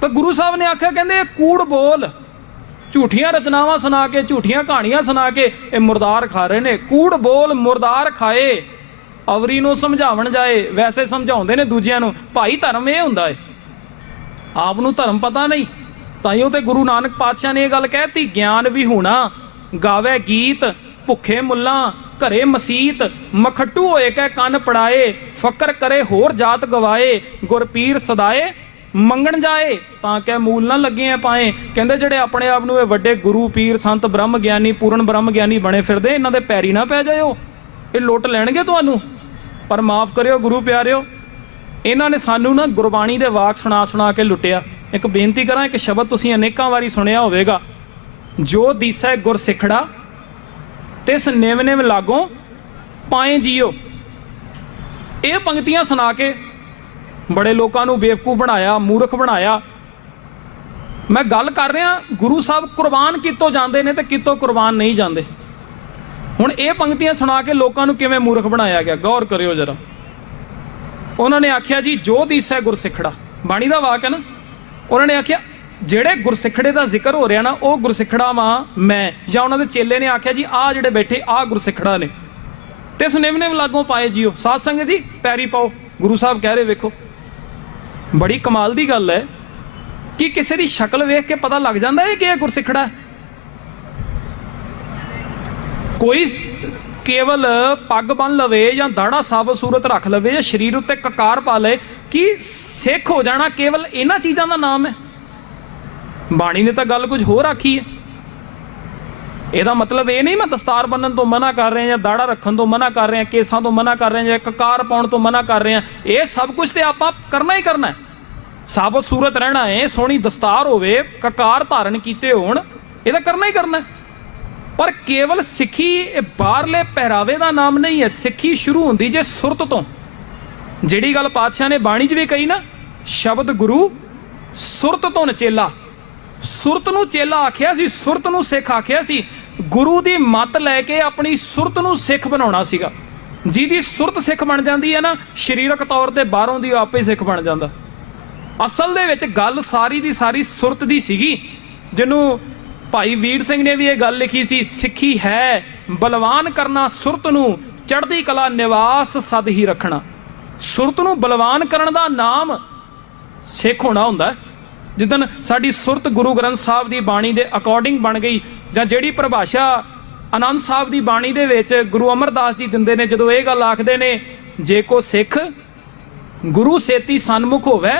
ਤਾਂ ਗੁਰੂ ਸਾਹਿਬ ਨੇ ਆਖਿਆ, ਕਹਿੰਦੇ ਇਹ ਕੂੜ ਬੋਲ। ਝੂਠੀਆਂ ਰਚਨਾਵਾਂ ਸੁਣਾ ਕੇ, ਝੂਠੀਆਂ ਕਹਾਣੀਆਂ ਸੁਣਾ ਕੇ ਇਹ ਮੁਰਦਾਰ ਖਾ ਰਹੇ ਨੇ। ਕੂੜ ਬੋਲ ਮੁਰਦਾਰ ਖਾਏ। ਅਵਰੀ ਨੂੰ ਸਮਝਾਵਣ ਜਾਏ, ਵੈਸੇ ਸਮਝਾਉਂਦੇ ਨੇ ਦੂਜਿਆਂ ਨੂੰ, ਭਾਈ ਧਰਮ ਇਹ ਹੁੰਦਾ ਏ। ਆਪ ਨੂੰ ਧਰਮ ਪਤਾ ਨਹੀਂ। ਤਾਈਓ ਤੇ ਗੁਰੂ ਨਾਨਕ ਪਾਤਸ਼ਾਹ ਨੇ ਇਹ ਗੱਲ ਕਹਿਤੀ, ਗਿਆਨ ਵੀ ਹੋਣਾ, ਗਾਵੇ ਗੀਤ, ਭੁੱਖੇ ਮੁੱਲਾਂ, ਘਰੇ ਮਸੀਤ, ਮਖਟੂ ਹੋਏ ਕੈ ਕੰਨ ਪੜਾਏ, ਫਕਰ ਕਰੇ ਹੋਰ ਜਾਤ ਗਵਾਏ, ਗੁਰਪੀਰ ਸਦਾਏ ਮੰਗਣ ਜਾਏ ਤਾਂ ਕਿ ਮੂਲ ਨਾ ਲੱਗੇ ਆ ਪਾਏ। ਕਹਿੰਦੇ ਜਿਹੜੇ ਆਪਣੇ ਆਪ ਨੂੰ ਇਹ ਵੱਡੇ ਗੁਰੂ, ਪੀਰ, ਸੰਤ, ਬ੍ਰਹਮ ਗਿਆਨੀ, ਪੂਰਨ ਬ੍ਰਹਮ ਗਿਆਨੀ ਬਣੇ ਫਿਰਦੇ, ਇਹਨਾਂ ਦੇ ਪੈਰੀ ਨਾ ਪੈ ਜਾਇਓ। ਇਹ ਲੁੱਟ ਲੈਣਗੇ ਤੁਹਾਨੂੰ। ਪਰ ਮਾਫ ਕਰਿਓ ਗੁਰੂ ਪਿਆਰਿਓ। ਇਹਨਾਂ ਨੇ ਸਾਨੂੰ ਨਾ ਗੁਰਬਾਣੀ ਦੇ ਵਾਕ ਸੁਣਾ ਸੁਣਾ ਕੇ ਲੁੱਟਿਆ। ਇੱਕ ਬੇਨਤੀ ਕਰਾਂ, ਇੱਕ ਸ਼ਬਦ ਤੁਸੀਂ ਅਨੇਕਾਂ ਵਾਰੀ ਸੁਣਿਆ ਹੋਵੇਗਾ। ਜੋ ਦੀਸੈ ਗੁਰ ਸਿਖੜਾ, ਤਿਸ ਨਿਵ ਨਿਵ ਲਾਗੋਂ ਪਾਏ ਜੀਓ। ਇਹ ਪੰਕਤੀਆਂ ਸੁਣਾ ਕੇ ਬੜੇ ਲੋਕਾਂ ਨੂੰ ਬੇਵਕੂਫ ਬਣਾਇਆ, ਮੂਰਖ ਬਣਾਇਆ। ਮੈਂ ਗੱਲ ਕਰ ਰਿਹਾ, ਗੁਰੂ ਸਾਹਿਬ ਕੁਰਬਾਨ ਕਿਤੋਂ ਜਾਂਦੇ ਨੇ ਤੇ ਕਿਤੋਂ ਕੁਰਬਾਨ ਨਹੀਂ ਜਾਂਦੇ? ਹੁਣ ਇਹ ਪੰਕਤੀਆਂ ਸੁਣਾ ਕੇ ਲੋਕਾਂ ਨੂੰ ਕਿਵੇਂ ਮੂਰਖ ਬਣਾਇਆ ਗਿਆ? ਗੌਰ ਕਰਿਓ ਜਰਾ। ਉਹਨਾਂ ਨੇ ਆਖਿਆ ਜੀ, ਜੋ ਦੀਸੈ ਗੁਰਸਿੱਖੜਾ। ਬਾਣੀ ਦਾ ਵਾਕ ਹੈ ਨਾ? ਉਹਨਾਂ ਨੇ ਆਖਿਆ, ਜਿਹੜੇ ਗੁਰਸਿੱਖੜੇ ਦਾ ਜ਼ਿਕਰ ਹੋ ਰਿਹਾ ਨਾ, ਉਹ ਗੁਰਸਿੱਖੜਾ ਵਾਂ ਮੈਂ। ਜਾਂ ਉਹਨਾਂ ਦੇ ਚੇਲੇ ਨੇ ਆਖਿਆ ਜੀ ਆਹ ਜਿਹੜੇ ਬੈਠੇ ਆਹ ਗੁਰਸਿੱਖੜਾ ਨੇ। ਤੇ ਸੁਨੇਵ ਨੇ ਲਾਗੋਂ ਪਾਏ ਜੀਓ। ਸਾਧ ਸੰਗਤ ਜੀ, ਪੈਰੀ ਪਾਓ। ਗੁਰੂ ਸਾਹਿਬ ਕਹਿ ਰਹੇ, ਵੇਖੋ। ਬੜੀ ਕਮਾਲ ਦੀ ਗੱਲ ਹੈ ਕਿ ਕਿਸੇ ਦੀ ਸ਼ਕਲ ਵੇਖ ਕੇ ਪਤਾ ਲੱਗ ਜਾਂਦਾ ਹੈ ਕਿ ਇਹ ਗੁਰਸਿੱਖੜਾ ਕੋਈ ਕੇਵਲ ਪੱਗ ਬੰਨ ਲਵੇ ਜਾਂ ਦਾੜਾ ਸਾਫ਼ ਸੂਰਤ ਰੱਖ ਲਵੇ ਜਾਂ ਸਰੀਰ ਉੱਤੇ ਕਕਾਰ ਪਾ ਲਏ ਕਿ ਸਿੱਖ ਹੋ ਜਾਣਾ ਕੇਵਲ ਇਹਨਾਂ ਚੀਜ਼ਾਂ ਦਾ ਨਾਮ ਹੈ। ਬਾਣੀ ਨੇ ਤਾਂ ਗੱਲ ਕੁਝ ਹੋਰ ਆਖੀ ਹੈ। ਇਹਦਾ ਮਤਲਬ ਇਹ ਨਹੀਂ ਮੈਂ ਦਸਤਾਰ ਬੰਨਣ ਤੋਂ ਮਨਾ ਕਰ ਰਿਹਾ ਜਾਂ ਦਾੜਾ ਰੱਖਣ ਤੋਂ ਮਨਾ ਕਰ ਰਿਹਾ, ਕੇਸਾਂ ਤੋਂ ਮਨਾ ਕਰ ਰਿਹਾ ਜਾਂ ਕਕਾਰ ਪਾਉਣ ਤੋਂ ਮਨਾ ਕਰ ਰਿਹਾ, ਇਹ ਸਭ ਕੁਝ ਤੇ ਆਪਾਂ ਕਰਨਾ ਹੀ ਕਰਨਾ ਹੈ। ਸਾਬਤ ਸੂਰਤ ਰਹਿਣਾ ਹੈ, ਸੋਹਣੀ ਦਸਤਾਰ ਹੋਵੇ, ਕਕਾਰ ਧਾਰਨ ਕੀਤੇ ਹੋਣ ਇਹ ਤਾਂ ਕਰਨਾ ਹੀ ਕਰਨਾ ਪਰ ਕੇਵਲ ਸਿੱਖੀ ਇਹ ਬਾਹਰਲੇ ਪਹਿਰਾਵੇ ਦਾ ਨਾਮ ਨਹੀਂ ਹੈ, ਸਿੱਖੀ ਸ਼ੁਰੂ ਹੁੰਦੀ ਜੇ ਸੁਰਤ ਤੋਂ। ਜਿਹੜੀ ਗੱਲ ਪਾਤਸ਼ਾਹ ਨੇ ਬਾਣੀ 'ਚ ਵੀ ਕਹੀ ਨਾ, ਸ਼ਬਦ ਗੁਰੂ ਸੁਰਤ ਤੋਂ ਨਚੇਲਾ। ਸੁਰਤ ਨੂੰ ਚੇਲਾ ਆਖਿਆ ਸੀ, ਸੁਰਤ ਨੂੰ ਸਿੱਖ ਆਖਿਆ ਸੀ। ਗੁਰੂ ਦੀ ਮੱਤ ਲੈ ਕੇ ਆਪਣੀ ਸੁਰਤ ਨੂੰ ਸਿੱਖ ਬਣਾਉਣਾ ਸੀਗਾ। ਜਿਹਦੀ ਸੁਰਤ ਸਿੱਖ ਬਣ ਜਾਂਦੀ ਹੈ ਨਾ, ਸਰੀਰਕ ਤੌਰ ਤੇ ਬਾਹਰੋਂ ਦੀ ਆਪੇ ਸਿੱਖ ਬਣ ਜਾਂਦਾ। ਅਸਲ ਦੇ ਵਿੱਚ ਗੱਲ ਸਾਰੀ ਦੀ ਸਾਰੀ ਸੁਰਤ ਦੀ ਸੀਗੀ। ਜਿਹਨੂੰ ਭਾਈ ਵੀਰ ਸਿੰਘ ਨੇ ਵੀ ਇਹ ਗੱਲ ਲਿਖੀ ਸੀ, ਸਿੱਖੀ ਹੈ, ਬਲਵਾਨ ਕਰਨਾ ਸੁਰਤ ਨੂੰ, ਚੜ੍ਹਦੀ ਕਲਾ ਨਿਵਾਸ ਸਦ ਹੀ ਰੱਖਣਾ। ਸੁਰਤ ਨੂੰ ਬਲਵਾਨ ਕਰਨ ਦਾ ਨਾਮ ਸਿੱਖ ਹੋਣਾ ਹੁੰਦਾ। ਹੈ ਜਿੱਦਨ ਸਾਡੀ ਸੁਰਤ ਗੁਰੂ ਗ੍ਰੰਥ ਸਾਹਿਬ ਦੀ ਬਾਣੀ ਦੇ ਅਕੋਰਡਿੰਗ ਬਣ ਗਈ ਜਾਂ ਜਿਹੜੀ ਪਰਿਭਾਸ਼ਾ ਆਨੰਦ ਸਾਹਿਬ ਦੀ ਬਾਣੀ ਦੇ ਵਿੱਚ ਗੁਰੂ ਅਮਰਦਾਸ ਜੀ ਦਿੰਦੇ ਨੇ, ਜਦੋਂ ਇਹ ਗੱਲ ਆਖਦੇ ਨੇ, ਜੇ ਕੋ ਸਿੱਖ ਗੁਰੂ ਸੇਤੀ ਸਨਮੁਖ ਹੋਵੇ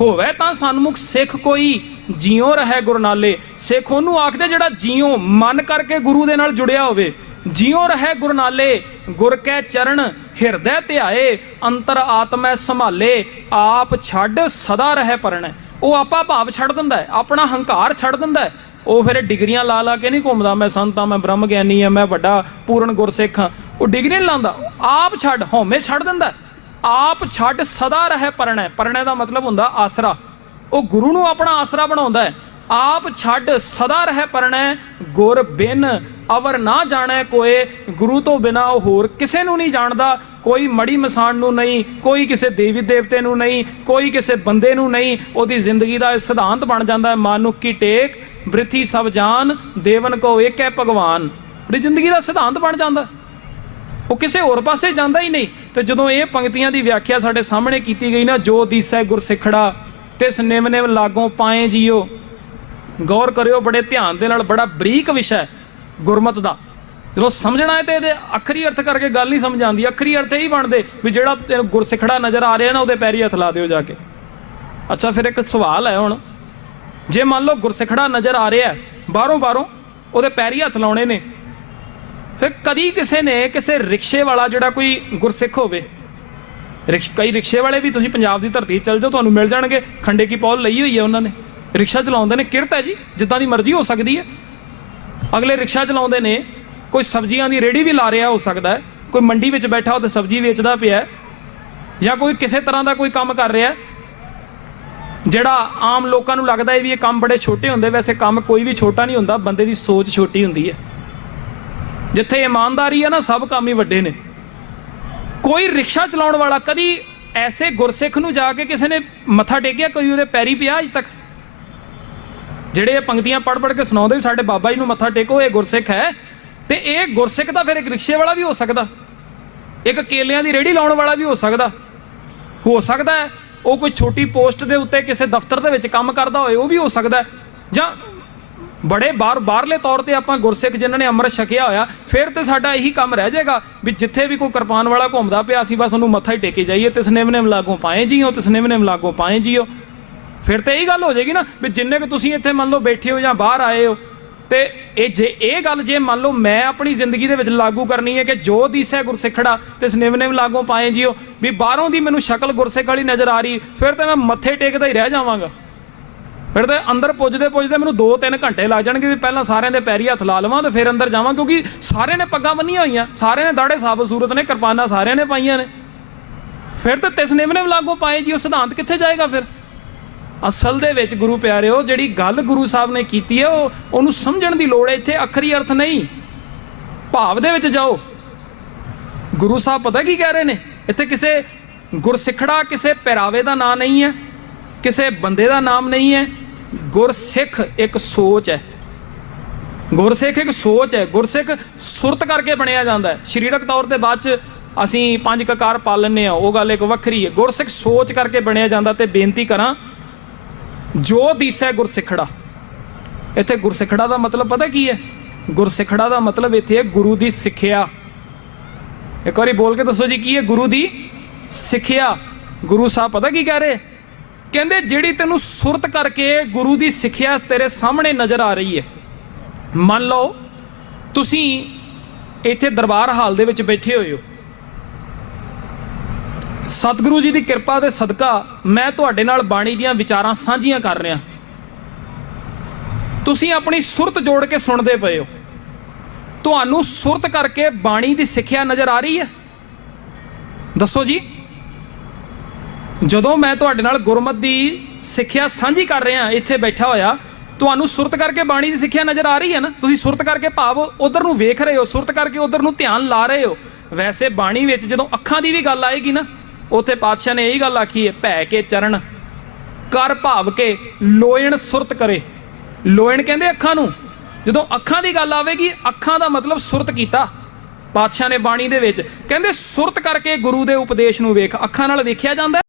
ਹੋਵੇ ਤਾਂ ਸਨਮੁਖ ਸਿੱਖ ਕੋਈ ਜਿਉ ਰਹੇ ਗੁਰਨਾਲੇ। ਸਿੱਖ ਉਹਨੂੰ ਆਖਦੇ ਜਿਹੜਾ ਜਿਉ ਮਨ ਕਰਕੇ ਗੁਰੂ ਦੇ ਨਾਲ ਜੁੜਿਆ ਹੋਵੇ। ਜਿਉ ਰਹੇ ਗੁਰਨਾਲੇ, ਗੁਰ ਕੈ ਚਰਨ, ਹਿਰਦੈ ਧਿਆਏ, ਅੰਤਰ ਆਤਮੈ ਸੰਭਾਲੇ, ਆਪ ਛੱਡ ਸਦਾ ਰਹਿ ਪਰਣੈ। ਉਹ ਆਪਾ ਭਾਵ ਛੱਡ ਦਿੰਦਾ ਹੈ, ਆਪਣਾ ਹੰਕਾਰ ਛੱਡ ਦਿੰਦਾ ਹੈ। ਉਹ ਫਿਰ ਡਿਗਰੀਆਂ ਲਾ ਲਾ ਕੇ ਨਹੀਂ ਘੁੰਮਦਾ, ਮੈਂ ਸੰਤ ਹਾਂ ਮੈਂ ਬ੍ਰਹਮ ਗਿਆਨੀ ਹਾਂ, ਮੈਂ ਵੱਡਾ ਪੂਰਨ ਗੁਰਸਿੱਖ ਹਾਂ। ਉਹ ਡਿਗਰੀ ਨਹੀਂ ਲਾਉਂਦਾ, ਆਪ ਛੱਡ, ਹਉਮੈ ਛੱਡ ਦਿੰਦਾ ਆਪ ਛੱਡ ਸਦਾ ਰਹਿ ਪਰਣੈ ਪਰਣੈ ਦਾ ਮਤਲਬ ਹੁੰਦਾ ਆਸਰਾ। ਉਹ ਗੁਰੂ ਨੂੰ ਆਪਣਾ ਆਸਰਾ ਬਣਾਉਂਦਾ ਹੈ। ਆਪ ਛੱਡ ਸਦਾ ਰਹਿ ਪਰਣੈ ਗੁਰ ਬਿਨ ਅਵਰ ਨਾ ਜਾਣੈ ਕੋਏ। ਗੁਰੂ ਤੋਂ ਬਿਨਾ ਉਹ ਹੋਰ ਕਿਸੇ ਨੂੰ ਨਹੀਂ ਜਾਣਦਾ। ਕੋਈ ਮੜੀ ਮਸਾਣ ਨੂੰ ਨਹੀਂ, ਕੋਈ ਕਿਸੇ ਦੇਵੀ ਦੇਵਤੇ ਨੂੰ ਨਹੀਂ, ਕੋਈ ਕਿਸੇ ਬੰਦੇ ਨੂੰ ਨਹੀਂ, ਉਹਦੀ ਜ਼ਿੰਦਗੀ ਦਾ ਇਹ ਸਿਧਾਂਤ ਬਣ ਜਾਂਦਾ ਹੈ ਮਾਨੁਕ ਕੀ ਟੇਕ, ਬ੍ਰਿਥੀ ਸਭ ਜਾਨ, ਦੇਵਨ ਕੋ ਏਕ ਹੈ ਭਗਵਾਨ। ਉਹਦੀ ਜ਼ਿੰਦਗੀ ਦਾ ਸਿਧਾਂਤ ਬਣ ਜਾਂਦਾ। ਉਹ ਕਿਸੇ ਹੋਰ ਪਾਸੇ ਜਾਂਦਾ ਹੀ ਨਹੀਂ। ਤੇ ਜਦੋਂ ਇਹ ਪੰਕਤੀਆਂ ਦੀ ਵਿਆਖਿਆ ਸਾਡੇ ਸਾਹਮਣੇ ਕੀਤੀ ਗਈ ਨਾ, ਜੋ ਦੀਸੈ ਗੁਰਸਿੱਖੜਾ, ਤੇ ਨਿਮ ਨਿਮ ਲਾਗੋਂ ਪਾਏ ਜੀਓ। ਗੌਰ ਕਰਿਓ, ਬੜੇ ਧਿਆਨ ਦੇ ਨਾਲ, ਬੜਾ ਬਰੀਕ ਵਿਸ਼ਾ ਗੁਰਮਤ ਦਾ। ਜਦੋਂ ਸਮਝਣਾ ਹੈ ਤੇ ਇਹਦੇ ਅੱਖਰੀ ਅਰਥ ਕਰਕੇ ਗੱਲ ਨਹੀਂ ਸਮਝ ਆਉਂਦੀ, ਅੱਖਰੀ ਅਰਥ ਇਹੀ ਬਣਦੇ ਵੀ ਜਿਹੜਾ ਤੈਨੂੰ ਗੁਰਸਿੱਖੜਾ ਨਜ਼ਰ ਆ ਰਿਹਾ ਨਾ, ਉਹਦੇ ਪੈਰੀ ਹੱਥ ਲਾ ਦਿਓ ਜਾ ਕੇ। ਅੱਛਾ, ਫਿਰ ਇੱਕ ਸਵਾਲ ਹੈ ਹੁਣ। ਜੇ ਮੰਨ ਲਓ ਗੁਰਸਿੱਖੜਾ ਨਜ਼ਰ ਆ ਰਿਹਾ, ਬਾਹਰੋਂ ਬਾਹਰੋਂ ਉਹਦੇ ਪੈਰੀ ਹੱਥ ਲਾਉਣੇ ਨੇ, ਫਿਰ ਕਦੀ ਕਿਸੇ ਨੇ ਕਿਸੇ ਰਿਕਸ਼ੇ ਵਾਲਾ ਜਿਹੜਾ ਕੋਈ ਗੁਰਸਿੱਖ ਹੋਵੇ, ਰਿਕਸ਼ ਕਈ ਰਿਕਸ਼ੇ ਵਾਲੇ ਵੀ ਤੁਸੀਂ ਪੰਜਾਬ ਦੀ ਧਰਤੀ 'ਤੇ ਚੱਲ ਜਾਓ, ਤੁਹਾਨੂੰ ਮਿਲ ਜਾਣਗੇ, ਖੰਡੇ ਕੀ ਪੌਲ ਲਈ ਹੋਈ ਹੈ ਉਹਨਾਂ ਨੇ। ਰਿਕਸ਼ਾ ਚਲਾਉਂਦੇ ਨੇ, ਕਿਰਤ ਹੈ ਜੀ, ਜਿੱਦਾਂ ਦੀ ਮਰਜ਼ੀ ਹੋ ਸਕਦੀ ਹੈ। ਅਗਲੇ ਰਿਕਸ਼ਾ ਚਲਾਉਂਦੇ ਨੇ ਕੋਈ ਸਬਜ਼ੀਆਂ ਦੀ ਰੇੜੀ ਵੀ ਲਾ ਰਿਹਾ ਹੋ ਸਕਦਾ ਹੈ। ਕੋਈ ਮੰਡੀ ਵਿੱਚ ਬੈਠਾ ਉਹ ਤੇ ਸਬਜ਼ੀ ਵੇਚਦਾ ਪਿਆ ਜਾਂ ਕੋਈ ਕਿਸੇ ਤਰ੍ਹਾਂ ਦਾ ਕੋਈ ਕੰਮ ਕਰ ਰਿਹਾ ਜਿਹੜਾ ਆਮ ਲੋਕਾਂ ਨੂੰ ਲੱਗਦਾ ਹੈ ਵੀ ਇਹ ਕੰਮ ਬੜੇ ਛੋਟੇ ਹੁੰਦੇ, ਵੈਸੇ ਕੰਮ ਕੋਈ ਵੀ ਛੋਟਾ ਨਹੀਂ ਹੁੰਦਾ, ਬੰਦੇ ਦੀ ਸੋਚ ਛੋਟੀ ਹੁੰਦੀ ਹੈ। ਜਿੱਥੇ ਇਮਾਨਦਾਰੀ ਹੈ ਨਾ, ਸਭ ਕੰਮ ਹੀ ਵੱਡੇ ਨੇ। ਕੋਈ ਰਿਕਸ਼ਾ ਚਲਾਉਣ ਵਾਲਾ ਕਦੀ ਐਸੇ ਗੁਰਸਿੱਖ ਨੂੰ ਜਾ ਕੇ ਕਿਸੇ ਨੇ ਮੱਥਾ ਟੇਕਿਆ, ਕੋਈ ਉਹਦੇ ਪੈਰੀ ਪਿਆ ਅਜ ਤੱਕ? ਜਿਹੜੇ ਇਹ ਪੰਕਤੀਆਂ ਪੜ੍ਹ ਪੜ੍ਹ ਕੇ ਸੁਣਾਉਂਦੇ ਵੀ ਸਾਡੇ ਬਾਬਾ ਜੀ ਨੂੰ ਮੱਥਾ ਟੇਕੋ, ਇਹ ਗੁਰਸਿੱਖ ਹੈ। ਤੇ ਇਹ ਗੁਰਸਿੱਖ ਤਾਂ ਫਿਰ ਇੱਕ ਰਿਕਸ਼ੇ ਵਾਲਾ ਵੀ ਹੋ ਸਕਦਾ। ਇੱਕ ਕੇਲਿਆਂ ਦੀ ਰੇੜੀ ਲਾਉਣ ਵਾਲਾ ਵੀ ਹੋ ਸਕਦਾ। ਹੋ ਸਕਦਾ ਉਹ ਕੋਈ ਛੋਟੀ ਪੋਸਟ ਦੇ ਉੱਤੇ ਕਿਸੇ ਦਫ਼ਤਰ ਦੇ ਵਿੱਚ ਕੰਮ ਕਰਦਾ ਹੋਏ, ਉਹ ਵੀ ਹੋ ਸਕਦਾ ਜਾਂ ਬੜੇ ਬਾਹਰ, ਬਾਹਰਲੇ ਤੌਰ ਤੇ ਆਪਾਂ ਗੁਰਸਿੱਖ ਜਿਨ੍ਹਾਂ ਨੇ ਅੰਮ੍ਰਿਤ ਛਕਿਆ ਹੋਇਆ, ਫਿਰ ਤੇ ਸਾਡਾ ਇਹੀ ਕੰਮ ਰਹਿ ਜਾਏਗਾ ਵੀ ਜਿੱਥੇ ਵੀ ਕੋਈ ਕਿਰਪਾਨ ਵਾਲਾ ਘੁੰਮਦਾ ਪਿਆ, ਅਸੀਂ ਬਸ ਉਹਨੂੰ ਮੱਥਾ ਹੀ ਟੇਕੇ ਜਾਈਏ ਤੇ ਸਨੇਵਨੇ ਲਾਗੋਂ ਪਾਏ ਜੀਓ ਤੇ ਸਨੇਵਨੇ ਲਾਗੋਂ ਪਾਏ ਜੀਓ। ਫਿਰ ਤੇ ਇਹੀ ਗੱਲ ਹੋ ਜਾਏਗੀ ਨਾ ਵੀ ਜਿੰਨੇ ਕੁ ਤੁਸੀਂ ਇੱਥੇ ਮੰਨ ਲਓ ਬੈਠੇ ਹੋ ਜਾਂ ਬਾਹਰ ਆਏ ਹੋ ਤੇ ਇਹ ਜੇ ਇਹ ਗੱਲ ਜੇ ਮੰਨ ਲਓ ਮੈਂ ਆਪਣੀ ਜ਼ਿੰਦਗੀ ਦੇ ਵਿੱਚ ਲਾਗੂ ਕਰਨੀ ਹੈ ਕਿ ਜੋ ਦੀਸੈ ਗੁਰਸਿੱਖੜਾ ਤੇ ਸਨੇਵਨੇ ਲਾਗੋਂ ਪਾਏ ਜੀਓ, ਵੀ ਬਾਹਰੋਂ ਦੀ ਮੈਨੂੰ ਸ਼ਕਲ ਗੁਰਸਿੱਖ ਵਾਲੀ ਨਜ਼ਰ ਆ ਰਹੀ, ਫਿਰ ਤਾਂ ਮੈਂ ਮੱਥੇ ਟੇਕਦਾ ਹੀ ਰਹਿ ਜਾਵਾਂਗਾ। ਫਿਰ ਤੇ ਅੰਦਰ ਪੁੱਜਦੇ ਪੁੱਜਦੇ ਮੈਨੂੰ 2-3 ਘੰਟੇ ਲੱਗ ਜਾਣਗੇ ਵੀ ਪਹਿਲਾਂ ਸਾਰਿਆਂ ਦੇ ਪੈਰੀ ਹੱਥ ਲਾ ਲਵਾਂ ਤੇ ਫਿਰ ਅੰਦਰ ਜਾਵਾਂ, ਕਿਉਂਕਿ ਸਾਰਿਆਂ ਨੇ ਪੱਗਾਂ ਬੰਨੀਆਂ ਹੋਈਆਂ, ਸਾਰਿਆਂ ਨੇ ਦਾੜੇ ਸਾਬ ਸੂਰਤ ਨੇ, ਕਿਰਪਾਨਾਂ ਸਾਰਿਆਂ ਨੇ ਪਾਈਆਂ ਨੇ। ਫਿਰ ਤਾਂ ਤੇ ਤਿਸਨੇਵਨੇ ਲਾਗੋਂ ਪਾਏ ਜੀ ਉਹ ਸਿਧਾਂਤ ਕਿੱਥੇ ਜਾਏਗਾ ਫਿਰ? ਅਸਲ ਦੇ ਵਿੱਚ ਗੁਰੂ ਪਿਆਰਿਓ, ਜਿਹੜੀ ਗੱਲ ਗੁਰੂ ਸਾਹਿਬ ਨੇ ਕੀਤੀ ਹੈ, ਉਹ ਉਹਨੂੰ ਸਮਝਣ ਦੀ ਲੋੜ ਹੈ, ਇੱਥੇ ਅਖਰੀ ਅਰਥ ਨਹੀਂ। ਭਾਵ ਦੇ ਵਿੱਚ ਜਾਓ। ਗੁਰੂ ਸਾਹਿਬ ਪਤਾ ਕੀ ਕਹਿ ਰਹੇ ਨੇ? ਇੱਥੇ ਕਿਸੇ ਗੁਰਸਿੱਖੜਾ, ਕਿਸੇ ਪਹਿਰਾਵੇ ਦਾ ਨਾਂ ਨਹੀਂ ਹੈ, ਕਿਸੇ ਬੰਦੇ ਦਾ ਨਾਮ ਨਹੀਂ ਹੈ। ਗੁਰਸਿੱਖ ਇੱਕ ਸੋਚ ਹੈ। ਗੁਰਸਿੱਖ ਇੱਕ ਸੋਚ ਹੈ। ਗੁਰਸਿੱਖ ਸੁਰਤ ਕਰਕੇ ਬਣਿਆ ਜਾਂਦਾ ਹੈ। ਸਰੀਰਕ ਤੌਰ ਤੇ ਬਾਅਦ ਚ ਅਸੀਂ ਪੰਜ ਕਕਾਰ ਪਾ ਲੈਂਦੇ ਆ ਉਹ ਗੱਲ ਇੱਕ ਵੱਖਰੀ ਹੈ। ਗੁਰਸਿੱਖ ਸੋਚ ਕਰਕੇ ਬਣਿਆ ਜਾਂਦਾ ਤੇ ਬੇਨਤੀ ਕਰਾਂ ਜੋ ਦੀਸੈ ਗੁਰਸਿੱਖੜਾ। ਇੱਥੇ ਗੁਰਸਿੱਖੜਾ ਦਾ ਮਤਲਬ ਪਤਾ ਕੀ ਹੈ? ਗੁਰਸਿੱਖੜਾ ਦਾ ਮਤਲਬ ਇੱਥੇ ਹੈ ਗੁਰੂ ਦੀ ਸਿੱਖਿਆ। ਇੱਕ ਵਾਰੀ ਬੋਲ ਕੇ ਦੱਸੋ ਜੀ ਕੀ ਹੈ ਗੁਰੂ ਦੀ ਸਿੱਖਿਆ? ਗੁਰੂ ਸਾਹਿਬ ਪਤਾ ਕੀ ਕਹਿ ਰਹੇ? ਕਹਿੰਦੇ ਜਿਹੜੀ ਤੈਨੂੰ ਸੁਰਤ ਕਰਕੇ ਗੁਰੂ ਦੀ ਸਿੱਖਿਆ ਤੇਰੇ ਸਾਹਮਣੇ ਨਜ਼ਰ ਆ ਰਹੀ ਹੈ। ਮੰਨ ਲਓ ਤੁਸੀਂ ਇੱਥੇ ਦਰਬਾਰ ਹਾਲ ਦੇ ਵਿੱਚ ਬੈਠੇ ਹੋਏ ਹੋ। ਸਤਿਗੁਰੂ ਜੀ ਦੀ ਕਿਰਪਾ ਦੇ ਸਦਕਾ ਮੈਂ ਤੁਹਾਡੇ ਨਾਲ ਬਾਣੀ ਦੀਆਂ ਵਿਚਾਰਾਂ ਸਾਂਝੀਆਂ ਕਰ ਰਿਹਾ। ਤੁਸੀਂ ਆਪਣੀ ਸੁਰਤ ਜੋੜ ਕੇ ਸੁਣਦੇ ਪਏ ਹੋ। ਤੁਹਾਨੂੰ ਸੁਰਤ ਕਰਕੇ ਬਾਣੀ ਦੀ ਸਿੱਖਿਆ ਨਜ਼ਰ ਆ ਰਹੀ ਹੈ। ਦੱਸੋ ਜੀ, ਜਦੋਂ ਮੈਂ ਤੁਹਾਡੇ ਨਾਲ ਗੁਰਮਤ ਦੀ ਸਿੱਖਿਆ ਸਾਂਝੀ ਕਰ ਰਿਹਾ, ਇੱਥੇ ਬੈਠਾ ਹੋਇਆ, ਤੁਹਾਨੂੰ ਸੁਰਤ ਕਰਕੇ ਬਾਣੀ ਦੀ ਸਿੱਖਿਆ ਨਜ਼ਰ ਆ ਰਹੀ ਹੈ ਨਾ? ਤੁਸੀਂ ਸੁਰਤ ਕਰਕੇ ਭਾਵ ਉਧਰ ਨੂੰ ਵੇਖ ਰਹੇ ਹੋ, ਸੁਰਤ ਕਰਕੇ ਉਧਰ ਨੂੰ ਧਿਆਨ ਲਾ ਰਹੇ ਹੋ। ਵੈਸੇ ਬਾਣੀ ਵਿੱਚ ਜਦੋਂ ਅੱਖਾਂ ਦੀ ਵੀ ਗੱਲ ਆਏਗੀ ਨਾ ਉੱਥੇ ਪਾਤਸ਼ਾਹ ਨੇ ਇਹੀ ਗੱਲ ਆਖੀ ਹੈ, ਭੈ ਕੇ ਚਰਨ, ਕਰ ਭਾਵ ਕੇ ਲੋਇਣ ਸੁਰਤ ਕਰੇ। ਲੋਇਣ ਕਹਿੰਦੇ ਅੱਖਾਂ ਨੂੰ। ਜਦੋਂ ਅੱਖਾਂ ਦੀ ਗੱਲ ਆਵੇਗੀ, ਅੱਖਾਂ ਦਾ ਮਤਲਬ ਸੁਰਤ ਕੀਤਾ। ਪਾਤਸ਼ਾਹ ਨੇ ਬਾਣੀ ਦੇ ਵਿੱਚ ਕਹਿੰਦੇ ਸੁਰਤ ਕਰਕੇ ਗੁਰੂ ਦੇ ਉਪਦੇਸ਼ ਨੂੰ ਵੇਖ। ਅੱਖਾਂ ਨਾਲ ਵੇਖਿਆ ਜਾਂਦਾ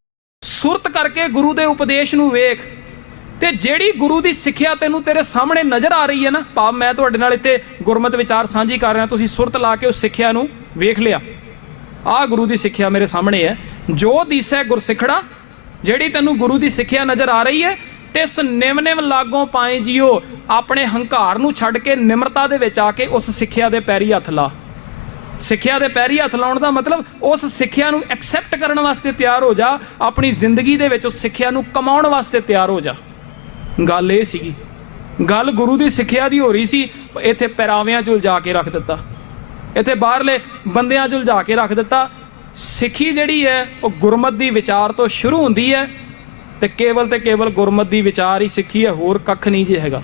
ਸੁਰਤ ਕਰਕੇ ਗੁਰੂ ਦੇ ਉਪਦੇਸ਼ ਨੂੰ ਵੇਖ। ਤੇ ਜਿਹੜੀ ਗੁਰੂ ਦੀ ਸਿੱਖਿਆ ਤੈਨੂੰ ਤੇਰੇ ਸਾਹਮਣੇ ਨਜ਼ਰ ਆ ਰਹੀ ਹੈ ਨਾ, ਭਾਵ ਮੈਂ ਤੁਹਾਡੇ ਨਾਲ ਇੱਥੇ ਗੁਰਮਤ ਵਿਚਾਰ ਸਾਂਝੀ ਕਰ ਰਿਹਾ, ਤੁਸੀਂ ਸੁਰਤ ਲਾ ਕੇ ਉਸ ਸਿੱਖਿਆ ਨੂੰ ਵੇਖ ਲਿਆ। ਆਹ ਗੁਰੂ ਦੀ ਸਿੱਖਿਆ ਮੇਰੇ ਸਾਹਮਣੇ ਹੈ। ਜੋ ਦੀਸੈ ਗੁਰਸਿੱਖੜਾ, ਜਿਹੜੀ ਤੈਨੂੰ ਗੁਰੂ ਦੀ ਸਿੱਖਿਆ ਨਜ਼ਰ ਆ ਰਹੀ ਹੈ ਤੇ ਇਸ ਨਿਮ ਨਿਮ ਲਾਗੋਂ ਪਾਏ ਜੀਓ, ਆਪਣੇ ਹੰਕਾਰ ਨੂੰ ਛੱਡ ਕੇ ਨਿਮਰਤਾ ਦੇ ਵਿੱਚ ਆ ਕੇ ਉਸ ਸਿੱਖਿਆ ਦੇ ਪੈਰੀ ਹੱਥ ਲਾ। ਸਿੱਖਿਆ ਦੇ ਪੈਰੀ ਹੱਥ ਲਾਉਣ ਦਾ ਮਤਲਬ ਉਸ ਸਿੱਖਿਆ ਨੂੰ ਐਕਸੈਪਟ ਕਰਨ ਵਾਸਤੇ ਤਿਆਰ ਹੋ ਜਾ, ਆਪਣੀ ਜ਼ਿੰਦਗੀ ਦੇ ਵਿੱਚ ਉਸ ਸਿੱਖਿਆ ਨੂੰ ਕਮਾਉਣ ਵਾਸਤੇ ਤਿਆਰ ਹੋ ਜਾ। ਗੱਲ ਇਹ ਸੀਗੀ। ਗੱਲ ਗੁਰੂ ਦੀ ਸਿੱਖਿਆ ਦੀ ਹੋ ਰਹੀ ਸੀ, ਇੱਥੇ ਪੈਰਾਵਿਆਂ 'ਚ ਉਲਝਾ ਕੇ ਰੱਖ ਦਿੱਤਾ। ਇੱਥੇ ਬਾਹਰਲੇ ਬੰਦਿਆਂ 'ਚ ਉਲਝਾ ਕੇ ਰੱਖ ਦਿੱਤਾ। ਸਿੱਖੀ ਜਿਹੜੀ ਹੈ, ਉਹ ਗੁਰਮਤ ਦੀ ਵਿਚਾਰ ਤੋਂ ਸ਼ੁਰੂ ਹੁੰਦੀ ਹੈ ਤੇ ਕੇਵਲ ਤੇ ਕੇਵਲ ਗੁਰਮਤ ਦੀ ਵਿਚਾਰ ਹੀ ਸਿੱਖੀ ਹੈ, ਹੋਰ ਕੱਖ ਨਹੀਂ ਜੇ ਹੈਗਾ।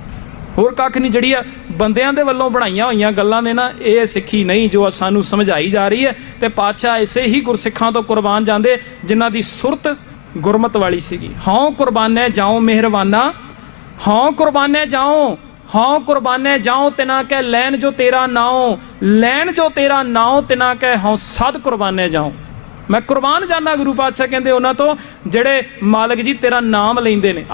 ਹੋਰ ਕੱਖ ਨਹੀਂ, ਜਿਹੜੀ ਆ ਬੰਦਿਆਂ ਦੇ ਵੱਲੋਂ ਬਣਾਈਆਂ ਹੋਈਆਂ ਗੱਲਾਂ ਨੇ ਨਾ, ਇਹ ਸਿੱਖੀ ਨਹੀਂ ਜੋ ਸਾਨੂੰ ਸਮਝਾਈ ਜਾ ਰਹੀ ਹੈ ਤੇ ਪਾਤਸ਼ਾਹ ਇਸੇ ਹੀ ਗੁਰਸਿੱਖਾਂ ਤੋਂ ਕੁਰਬਾਨ ਜਾਂਦੇ ਜਿਨ੍ਹਾਂ ਦੀ ਸੁਰਤ ਗੁਰਮਤ ਵਾਲੀ ਸੀਗੀ। ਹਉ ਕੁਰਬਾਨੇ ਜਾਉ ਮਿਹਰਬਾਨਾ, ਹਉ ਕੁਰਬਾਨੇ ਜਾਉ ਹਉ ਕੁਰਬਾਨੇ ਜਾਉ, ਤਿਨਾ ਕੈ ਲੈਣ ਜੋ ਤੇਰਾ ਨਾਉ, ਲੈਣ ਜੋ ਤੇਰਾ ਨਾਉ, ਤਿਨਾ ਕੈ ਹਉ ਸਦ ਕੁਰਬਾਨੇ ਜਾਉ। ਮੈਂ ਕੁਰਬਾਨ ਜਾਨਾ ਗੁਰੂ ਪਾਤਸ਼ਾਹ ਕਹਿੰਦੇ ਉਹਨਾਂ ਤੋਂ, ਜਿਹੜੇ ਮਾਲਕ ਜੀ ਤੇਰਾ ਨਾਮ ਲੈਂਦੇ ਨੇ।